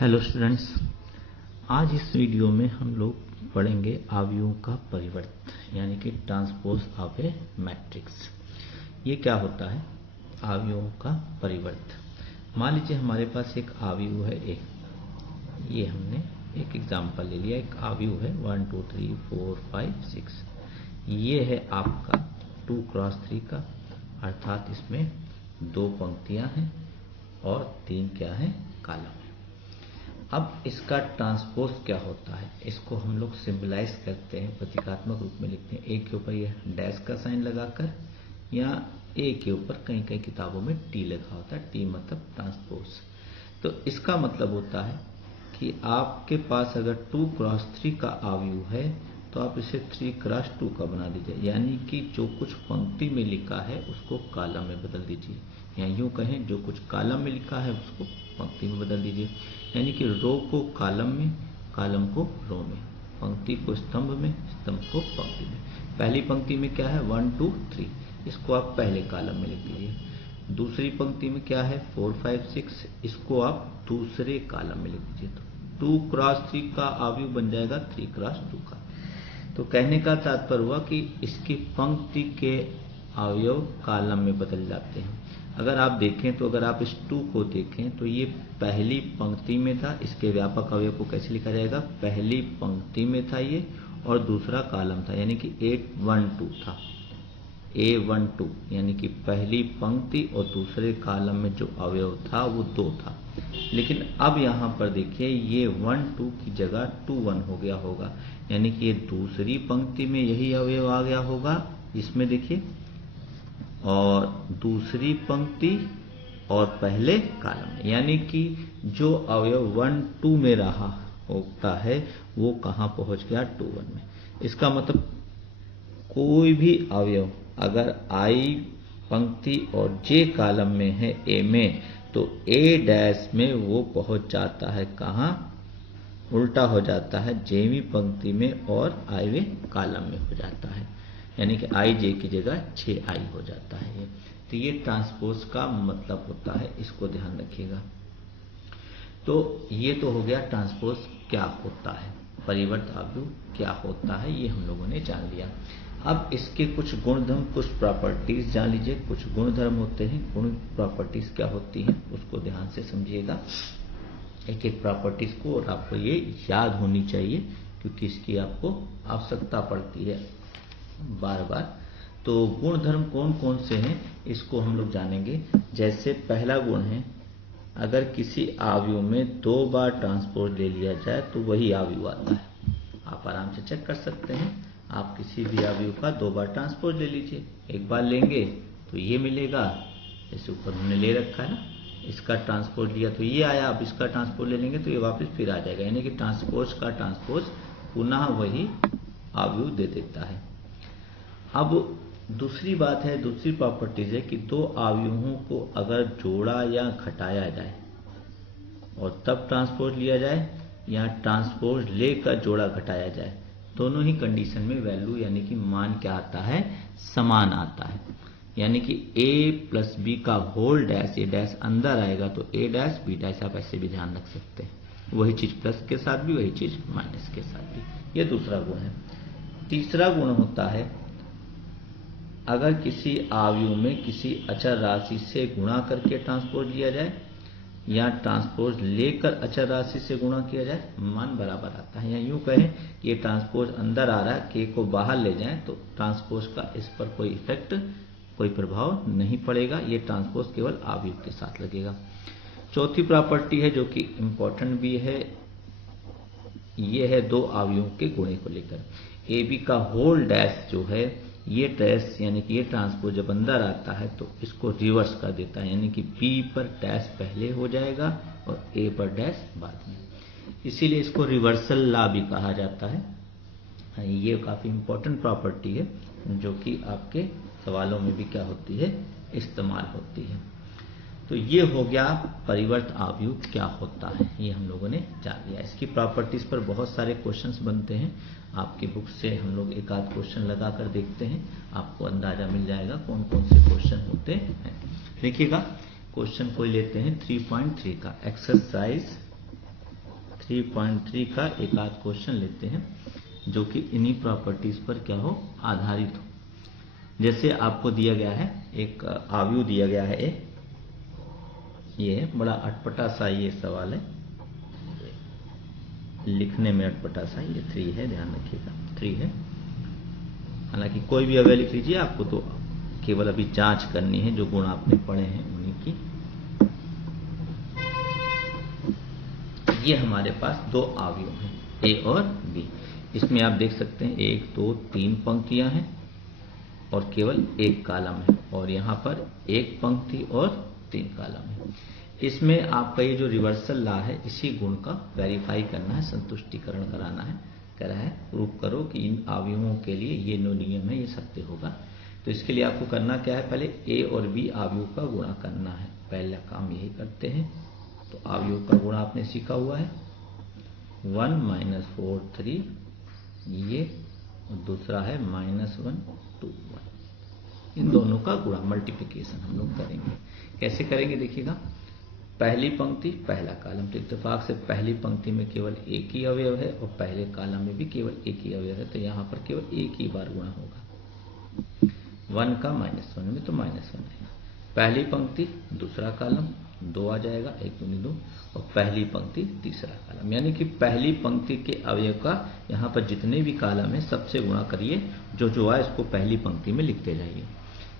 Hello students, आज इस video में हम लोग पढ़ेंगे अवयवों का परिवर्त यानी कि ट्रांसपोज ऑफ ए मैट्रिक्स। ये क्या होता है अवयवों का परिवर्त। मान लीजिए हमारे पास एक अवयव है ए, ये हमने एक एग्जांपल ले लिया। एक अवयव है 1 2 3 4 5 6। ये है आपका 2 क्रॉस 3 का, अर्थात इसमें 2 पंक्तियां हैं और 3 क्या है कॉलम है। अब इसका ट्रांसपोज क्या होता है, इसको हम लोग सिंबलाइज करते हैं, प्रतीकात्मक रूप में लिखते हैं। ए के ऊपर यह डैश का साइन लगाकर, या ए के ऊपर कई कई किताबों में टी लिखा होता है। टी मतलब ट्रांसपोज। तो इसका मतलब होता है कि आपके पास अगर 2 क्रॉस 3 का अवयव है तो आप इसे 3 क्रॉस 2 का बना दीजिए, यानी कि जो कुछ पंक्ति में लिखा है उसको कॉलम में बदल दीजिए, या यूं कहें जो कुछ कॉलम में लिखा है उसको पंक्ति में बदल दीजिए। यानी कि रो को कॉलम में, कॉलम को रो में, पंक्ति को स्तंभ में, स्तंभ को पंक्ति में। पहली पंक्ति में क्या है 1 2 3, इसको आप पहले कॉलम में लिख दीजिए। दूसरी पंक्ति में क्या है 4 5 6, इसको आप दूसरे कॉलम में लिख दीजिए। तो 2 क्रॉस 3 का अवयव बन जाएगा 3 क्रॉस 2 का। तो कहने का तात्पर्य हुआ कि इसकी पंक्ति के अवयव कॉलम में बदल जाते हैं। अगर आप देखें तो अगर आप इस 2 को देखें तो ये पहली पंक्ति में था, इसके व्यापक अवयव को कैसे लिखा जाएगा, पहली पंक्ति में था ये और दूसरा कॉलम था, यानी कि 8 1 2 था। A1 2 यानी कि पहली पंक्ति और दूसरे कॉलम में जो अवयव था वो 2 था। लेकिन अब यहाँ पर देखिए ये 1 2 की जगह 2 1 हो गया होगा, यानी कि ये दूसरी पंक्ति में यही अवयव आ गया होगा इसमें देखिए, और दूसरी पंक्ति और पहले कॉलम में, यानी कि जो अवयव 1 2 में रहा होता है वो कहाँ पहुंच गया 2 1 में। इसका मतलब कोई भी अवयव अगर आई पंक्ति और जे कॉलम में है ए में, तो ए डैश में वो पहुंच जाता है कहाँ, उल्टा हो जाता है जेवीं पंक्ति में और आईवें कॉलम में हो जाता है, यानी कि आई जे की जगह 6 आई हो जाता है ये। तो ये ट्रांसपोज का मतलब होता है, इसको ध्यान रखिएगा। तो ये तो हो गया ट्रांसपोज क्या होता है, परिवर्त अवयव क्या होता है, ये हम लोगों ने जान लिया। अब इसके कुछ गुणधर्म, कुछ प्रॉपर्टीज जान लीजिए। कुछ गुणधर्म होते हैं, गुण प्रॉपर्टीज क्या होती हैं उसको ध्यान से समझिएगा, एक एक प्रॉपर्टीज को, और आपको ये याद होनी चाहिए क्योंकि इसकी आपको आवश्यकता पड़ती है बार बार। तो गुणधर्म कौन कौन से हैं इसको हम लोग जानेंगे। जैसे पहला गुण है, अगर किसी अवयव में 2 बार ट्रांसपोज ले लिया जाए तो वही अवयव आता है। आप आराम से चेक कर सकते हैं, आप किसी भी अवयव का 2 बार ट्रांसपोज ले लीजिए। एक बार लेंगे तो ये मिलेगा, जैसे ऊपर हमने ले रखा है ना, इसका ट्रांसपोज लिया तो ये आया, अब इसका ट्रांसपोज ले लेंगे तो ये वापस फिर आ जाएगा, यानी कि ट्रांसपोज का ट्रांसपोज पुनः वही अवयव दे देता है। अब दूसरी बात है, दूसरी प्रॉपर्टीज है कि 2 अवयवों को अगर जोड़ा या घटाया जाए और तब ट्रांसपोज लिया जाए, या ट्रांसपोज लेकर जोड़ा घटाया जाए, दोनों ही कंडीशन में वैल्यू यानी कि मान क्या आता है, समान आता है। यानी कि a प्लस बी का होल डैश, ये डैश अंदर आएगा तो a डैश बी डैश, आप ऐसे भी ध्यान रख सकते हैं। वही चीज प्लस के साथ भी, वही चीज माइनस के साथ भी। ये दूसरा गुण है। तीसरा गुण होता है, अगर किसी अवयव में किसी अचर राशि से गुणा करके ट्रांसपोज लिया जाए या ट्रांसपोज लेकर अचर राशि से गुणा किया जाए, मान बराबर आता है। या यूं कहें कि ये ट्रांसपोज अंदर आ रहा है, के को बाहर ले जाएं तो ट्रांसपोज का इस पर कोई इफेक्ट, कोई प्रभाव नहीं पड़ेगा। ये ट्रांसपोज केवल अवयव के साथ लगेगा। चौथी प्रॉपर्टी है जो कि इंपॉर्टेंट भी है, ये है 2 अवयवों के गुणे को लेकर। ए बी का होल डैश जो है, ये डैश यानी कि ये ट्रांसपोज जब अंदर आता है तो इसको रिवर्स कर देता है, यानी कि बी पर डैश पहले हो जाएगा और ए पर डैश बाद में। इसीलिए इसको रिवर्सल लॉ भी कहा जाता है। ये काफी इंपॉर्टेंट प्रॉपर्टी है जो कि आपके सवालों में भी क्या होती है, इस्तेमाल होती है। तो ये हो गया परिवर्त अवयव क्या होता है, ये हम लोगों ने जान लिया। इसकी प्रॉपर्टीज पर बहुत सारे क्वेश्चंस बनते हैं, आपकी बुक से हम लोग एक आध क्वेश्चन लगा कर देखते हैं, आपको अंदाजा मिल जाएगा कौन कौन से क्वेश्चन होते हैं। देखिएगा क्वेश्चन कोई लेते हैं 3.3 का, एक्सरसाइज 3.3 का एक आध क्वेश्चन लेते हैं जो कि इन्हीं प्रॉपर्टीज पर क्या हो, आधारित हो। जैसे आपको दिया गया है एक आव्यूह दिया गया है ए, ये है बड़ा अटपटा सा ये सवाल है, लिखने में अटपटा सा, ये 3 है, ध्यान रखिएगा 3 है। हालांकि कोई भी अवयव लिख लीजिए, आपको तो केवल अभी जांच करनी है जो गुण आपने पढ़े हैं उन्हीं की। ये हमारे पास 2 अवयव हैं ए और बी। इसमें आप देख सकते हैं 1 2 3 पंक्तियां हैं और केवल 1 कॉलम है, और यहाँ पर 1 पंक्ति और 3 कॉलम है। इसमें आपका ये जो रिवर्सल लॉ है इसी गुण का वेरीफाई करना है, संतुष्टिकरण कराना है। कह रहा है प्रूव करो कि इन अवयवों के लिए ये नो नियम है, ये सत्य होगा। तो इसके लिए आपको करना क्या है, पहले ए और बी अवयव का गुणा करना है। पहला काम यही करते हैं। तो अवयव का गुणा आपने सीखा हुआ है 1 - 4 3 ये, और दूसरा है -1 2 1। इन दोनों का गुणा मल्टीप्लिकेशन हम लोग करेंगे। कैसे करेंगे देखिएगा, पहली पंक्ति पहला कॉलम, तो इत्तेफाक से पहली पंक्ति में केवल एक ही अवयव है और पहले कॉलम में भी केवल एक ही अवयव है, तो यहाँ पर केवल एक ही बार गुणा होगा। 1 का -1 में तो -1 है। पहली पंक्ति दूसरा कॉलम 2 आ जाएगा, 1 दूनी 2, और पहली पंक्ति तीसरा कॉलम, यानी कि पहली पंक्ति के अवयव का यहाँ पर जितने भी कॉलम है सबसे गुणा करिए, जो आए इसको पहली पंक्ति में लिखते जाइए।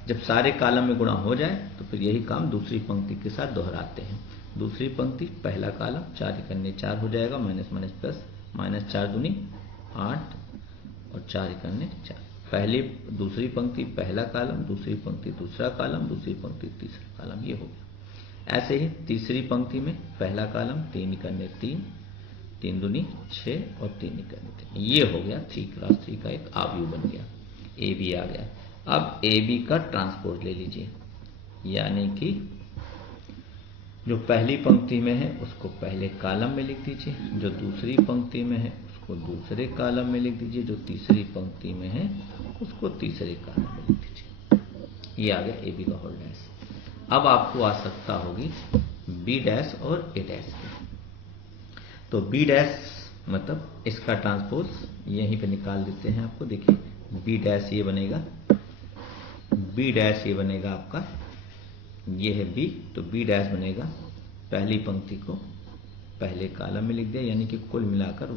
जब सारे कॉलम में गुणा हो जाए तो फिर यही काम दूसरी पंक्ति के साथ दोहराते हैं। दूसरी पंक्ति पहला कॉलम 4 करने 4 हो जाएगा, माइनस माइनस प्लस, -4 दूनी 8 और 4 करने 4। पहली दूसरी पंक्ति पहला कॉलम, दूसरी पंक्ति दूसरा कॉलम, दूसरी पंक्ति तीसरा कॉलम, ये हो गया। ऐसे ही तीसरी पंक्ति में पहला कॉलम 3 करने 3, 3 दूनी 6 और 3 करने 3, ये हो गया 3x3 का एक अवयव बन गया। ए बी आ गया। अब ए बी का ट्रांसपोज ले लीजिए, यानी कि जो पहली पंक्ति में है उसको पहले कॉलम में लिख दीजिए, जो दूसरी पंक्ति में है उसको दूसरे कॉलम में लिख दीजिए, जो तीसरी पंक्ति में है उसको तीसरे कॉलम में लिख दीजिए। ये आ गया ए बी का होल डैश। अब आपको आवश्यकता होगी बी डैश और ए डैश की। तो बी डैश मतलब इसका ट्रांसपोज यहीं पे निकाल देते हैं आपको। देखिए बी डैश ये बनेगा, बी डैश ये बनेगा आपका, ये है बी, तो बी डैश बनेगा पहली पंक्ति को पहले कॉलम में लिख दिया, यानी कि कुल मिलाकर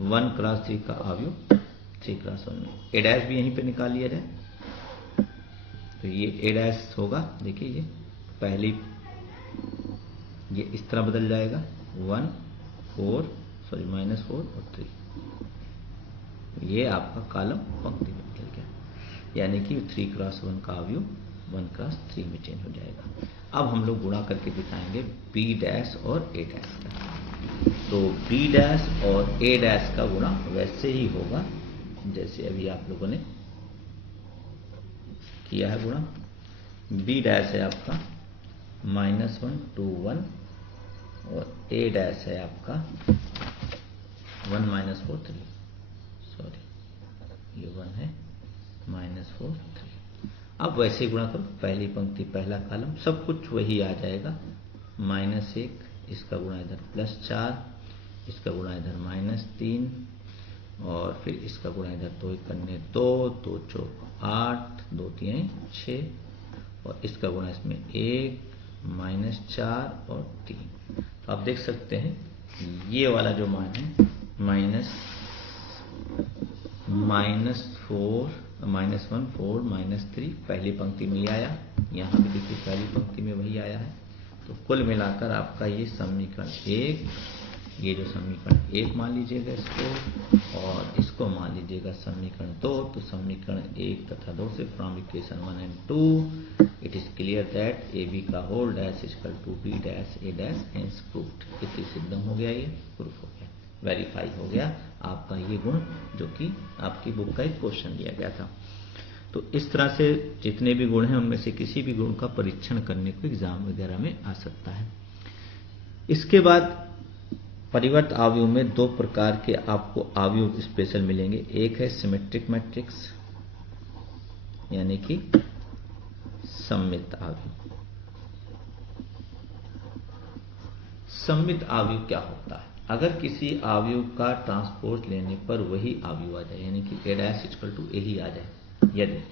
1x3 का अवयव 3x1 में। ए डैश भी यहीं पे निकाल लिया जाए, तो ये ए डैश होगा, देखिए ये पहली, ये इस तरह बदल जाएगा 1 4 -4 और 3, ये आपका कॉलम पंक्ति में बदल गया, यानी कि 3x1 का अवयव 1x3 में चेंज हो जाएगा। अब हम लोग गुणा करके दिखाएंगे बी डैश और ए डैश का। तो बी डैश और ए डैश का गुणा वैसे ही होगा जैसे अभी आप लोगों ने किया है गुणा। बी डैश है आपका -1 2 1 और ए डैश है आपका 1 -4 3, सॉरी ये 1 है -4 3। अब वैसे गुणा करो, पहली पंक्ति पहला कॉलम सब कुछ वही आ जाएगा, -1, इसका गुणा इधर +4, इसका गुणा इधर -3 और फिर इसका गुणा इधर 2 करने 2 2 चौक 8 2 3 6 और इसका गुणा इसमें 1 -4 और 3। तो आप देख सकते हैं ये वाला जो मान है -1 4 -3 पहली पंक्ति में ही आया, यहाँ भी देखिए पहली पंक्ति में वही आया है। तो कुल मिलाकर आपका ये समीकरण 1, ये जो समीकरण 1 मान लीजिएगा इसको, और इसको मान लीजिएगा समीकरण 2। तो समीकरण 1 तथा 2 से from equation 1 and 2 it is clear that A B का whole dash equal to B dash A dash, hence proved. इतनी सिद्धम हो गया, ये प्रूफ हो गया, वेरीफाई हो गया आपका ये गुण, जो कि आपकी बुक का एक क्वेश्चन दिया गया था। तो इस तरह से जितने भी गुण हैं उनमें से किसी भी गुण का परीक्षण करने को एग्जाम वगैरह में आ सकता है। इसके बाद परिवर्त अवयव में 2 प्रकार के आपको अवयव स्पेशल मिलेंगे। एक है सिमेट्रिक मैट्रिक्स, यानी कि सममित अवयव। सममित आव्यूह क्या होता है? अगर किसी आव्यूह का ट्रांसपोज लेने पर वही आव्यूह आ जाए, यानी कि a' a ही आ जाए, यदि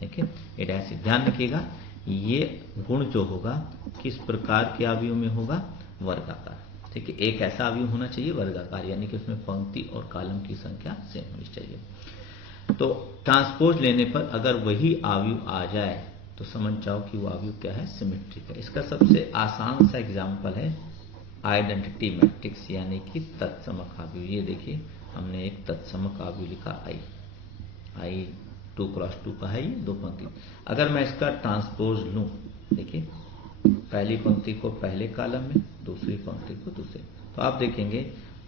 देखिए a', ध्यान रखिएगा ये गुण जो होगा किस प्रकार के आव्यूह में होगा? वर्गाकार। ठीक है, एक ऐसा आव्यूह होना चाहिए वर्गाकार, यानी कि उसमें पंक्ति और कॉलम की संख्या सेम होनी चाहिए। तो ट्रांसपोज लेने पर अगर वही आव्यूह आ जाए तो समझ जाओ कि वो आव्यूह क्या है? सिमेट्रिक है। इसका सबसे आसान सा एग्जाम्पल है आइडेंटिटी मैट्रिक्स, यानी कि तत्समक आव्यूह। ये देखिए हमने एक तत्समक आव्यूह लिखा आई 2 क्रॉस 2 का है, ये 2 पंक्ति। अगर मैं इसका ट्रांसपोज लूं, देखिए पहली पंक्ति को पहले कॉलम में, दूसरी पंक्ति को दूसरे, तो आप देखेंगे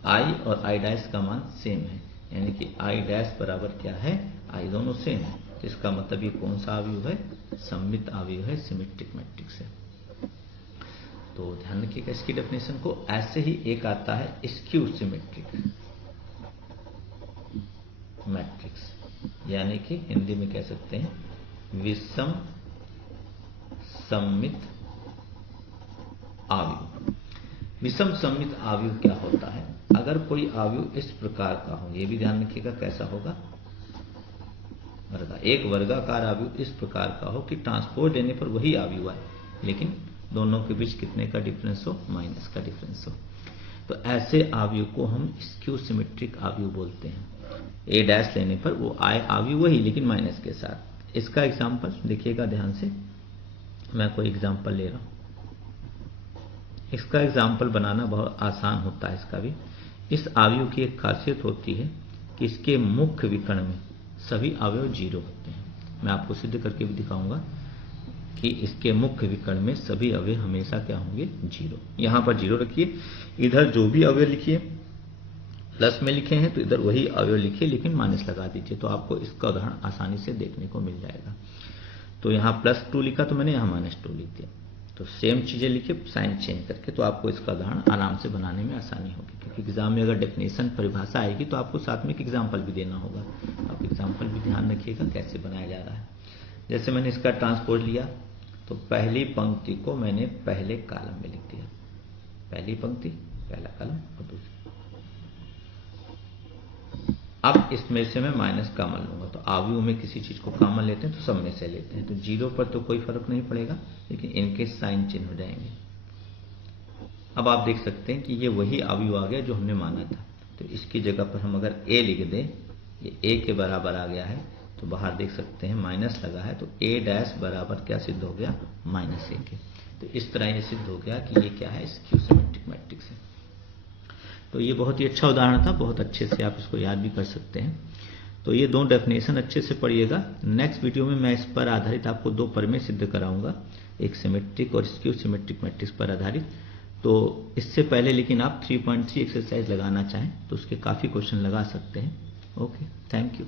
i और i' का मान सेम है, यानी कि i' बराबर क्या है? i, दोनों सेम है। तो इसका मतलब ये कौन सा आव्यूह है? सममित आव्यूह है, सिमेट्रिक मैट्रिक्स है। तो ध्यान रखिएगा इसकी डेफिनेशन को। ऐसे ही एक आता है स्क्यू सिमेट्रिक मैट्रिक्स, यानी कि हिंदी में कह सकते हैं विषम सममित आव्यूह। विषम सममित आव्यूह क्या होता है? अगर कोई आव्यूह इस प्रकार का हो, ये भी ध्यान रखिएगा कैसा होगा? एक वर्गाकार आव्यूह इस प्रकार का हो कि ट्रांसपोज लेने पर वही आव्यूह आए, लेकिन दोनों के बीच कितने का डिफरेंस हो? माइनस का डिफरेंस हो। तो ऐसे आव्यूह को हम स्क्यू सिमेट्रिक आव्यूह बोलते हैं। a' लेने पर वो आव्यूह वही लेकिन माइनस के साथ। इसका एग्जाम्पल देखिएगा ध्यान से, मैं कोई एग्जाम्पल ले रहा हूं। इसका एग्जाम्पल बनाना बहुत आसान होता है। इसका भी, इस आव्यूह की एक खासियत होती है कि इसके मुख्य विकर्ण में सभी अवयव 0 होते हैं। मैं आपको सिद्ध करके भी दिखाऊंगा कि इसके मुख्य विकर्ण में सभी अवयव हमेशा क्या होंगे? 0। यहां पर 0 रखिए, इधर जो भी अवयव लिखिए, प्लस में लिखे हैं तो इधर वही अवयव लिखिए लेकिन माइनस लगा दीजिए, तो आपको इसका उदाहरण आसानी से देखने को मिल जाएगा। तो यहाँ +2 लिखा तो मैंने यहाँ -2 लिख दिया, तो सेम चीजें लिखिए साइन चेंज करके, तो आपको इसका उदाहरण आराम से बनाने में आसानी होगी। क्योंकि एग्जाम में अगर डेफिनेशन परिभाषा आएगी तो आपको साथ में एक एग्जाम्पल भी देना होगा। आप एग्जाम्पल भी ध्यान रखिएगा कैसे बनाया जा रहा है। जैसे मैंने इसका ट्रांसपोज लिया तो पहली पंक्ति को मैंने पहले कॉलम में लिख दिया, पहली पंक्ति पहला कॉलम और दूसरी। अब इसमें से मैं माइनस कॉमन लूंगा, तो आव्यूह में किसी चीज को कॉमन लेते हैं तो सब में से लेते हैं, तो 0 पर तो कोई फर्क नहीं पड़ेगा, लेकिन इनके साइन चेंज हो जाएंगे। अब आप देख सकते हैं कि ये वही आव्यूह आ गया जो हमने माना था। तो इसकी जगह पर हम अगर a लिख दें, ये a के बराबर आ गया है, तो बाहर देख सकते हैं माइनस लगा है, तो a' बराबर क्या सिद्ध हो गया? -a के। तो इस तरह ये सिद्ध हो गया कि ये क्या है? स्क्यू सिमेट्रिक मैट्रिक्स है। तो ये बहुत ही अच्छा उदाहरण था, बहुत अच्छे से आप इसको याद भी कर सकते हैं। तो ये 2 डेफिनेशन अच्छे से पढ़िएगा। नेक्स्ट वीडियो में मैं इस पर आधारित आपको 2 प्रमेय सिद्ध कराऊंगा, एक सिमेट्रिक और स्क्यू सिमेट्रिक मैट्रिक्स पर आधारित। तो इससे पहले लेकिन आप 3.3 एक्सरसाइज लगाना चाहें तो उसके काफ़ी क्वेश्चन लगा सकते हैं। Okay, thank you.